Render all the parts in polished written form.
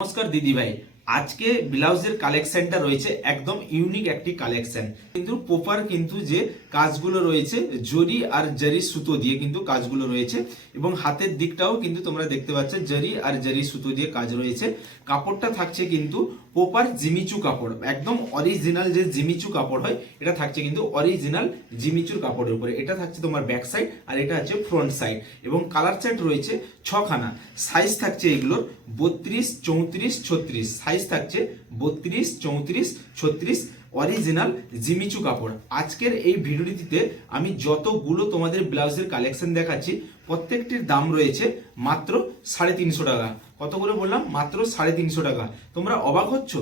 নমস্কার দিদি ভাই। আজকে ব্লাউজের কালেকশনটা রয়েছে একদম ইউনিক একটি কালেকশন, কিন্তু প্রপার কিন্তু যে কাজগুলো রয়েছে জরি আর জারি সুতো দিয়ে কিন্তু কাজগুলো রয়েছে, এবং হাতের দিকটাও কিন্তু তোমরা দেখতে পাচ্ছ জরি আর জারি সুতো দিয়ে কাজ রয়েছে। কাপড়টা থাকছে কিন্তু প্রপার জিমিচু কাপড়, একদম অরিজিনাল যে জিমিচু কাপড় হয় এটা থাকছে কিন্তু অরিজিনাল জিমিচুর কাপড়ের উপরে। এটা থাকছে তোমার ব্যাক সাইড আর এটা হচ্ছে ফ্রন্ট সাইড, এবং কালার চার্ট রয়েছে ছখানা। সাইজ থাকছে এগুলোর 32, 34, 36 সাইজ থাকছে 32, 34, 36 অরিজিনাল জিমিচু কাপড়। আজকের এই ভিডিওটিতে আমি যতগুলো তোমাদের ব্লাউজের কালেকশন দেখাচ্ছি প্রত্যেকটির দাম রয়েছে মাত্র 350 টাকা। কতগুলো বললাম? মাত্র 350 টাকা। তোমরা অবাক হচ্ছ?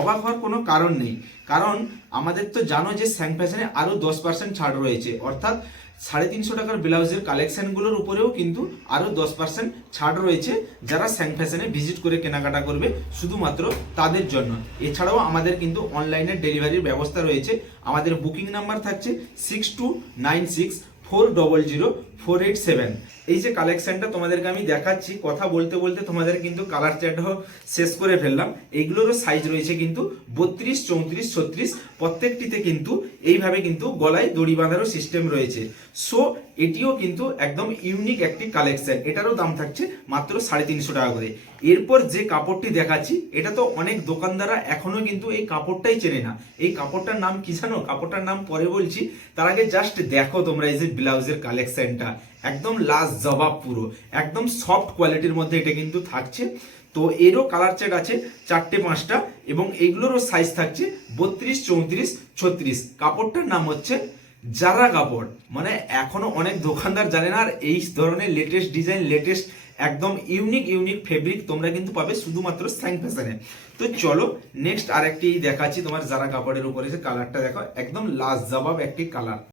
অবাক হওয়ার কোনো কারণ নেই, কারণ আমাদের তো জানো যে স্যাং ফ্যাশনে আরো 10% ছাড় রয়েছে, অর্থাৎ 350 টাকার ব্লাউজের কালেকশনগুলোর উপরেও কিন্তু আরো 10% ছাড় রয়েছে যারা স্যাং ফ্যাশনে ভিজিট করে কেনাকাটা করবে শুধুমাত্র তাদের জন্য। এছাড়াও আমাদের কিন্তু অনলাইনে ডেলিভারির ব্যবস্থা রয়েছে। আমাদের বুকিং নাম্বার থাকছে 6296400487। এই যে কালেকশনটা তোমাদেরকে আমি দেখাচ্ছি, কথা বলতে বলতে তোমাদের কিন্তু কালার চার্টও শেষ করে ফেললাম। এইগুলোরও সাইজ রয়েছে কিন্তু 32, 34, 36 প্রত্যেকটিতে কিন্তু এইভাবে কিন্তু গলায় দড়ি বাঁধারও সিস্টেম রয়েছে। সো এটিও কিন্তু একদম ইউনিক একটি কালেকশন, এটারও দাম থাকছে মাত্র 350 টাকা করে। এরপর যে কাপড়টি দেখাচ্ছি এটা তো অনেক দোকানদাররা এখনো কিন্তু এই কাপড়টাই চেনে না। এই কাপড়টার নাম কি জানো? কাপড়টার নাম পরে বলছি, তার আগে জাস্ট দেখো তোমরা এই যে ব্লাউজের কালেকশনটা, একদম লাস্ট জবাব, পুরো একদম সফট কোয়ালিটির মধ্যে এটা কিন্তু থাকছে। তো এরও কালার চার্ট আছে 4-5টা, এবং এইগুলোরও সাইজ থাকছে 32, 34, 36। কাপড়টার নাম হচ্ছে জারা কাপড়। মানে এখনো অনেক দোকানদার জানে না, আর এই ধরনের লেটেস্ট ডিজাইন, লেটেস্ট একদম ইউনিক ইউনিক ফেব্রিক তোমরা কিন্তু পাবে শুধুমাত্র স্যাং ফ্যাশনে। তো চলো নেক্সট আরেকটি দেখাচ্ছি তোমার জারা কাপড়ের উপরে। যে কালারটা দেখো, একদম লাস্ট জবাব একটি কালার।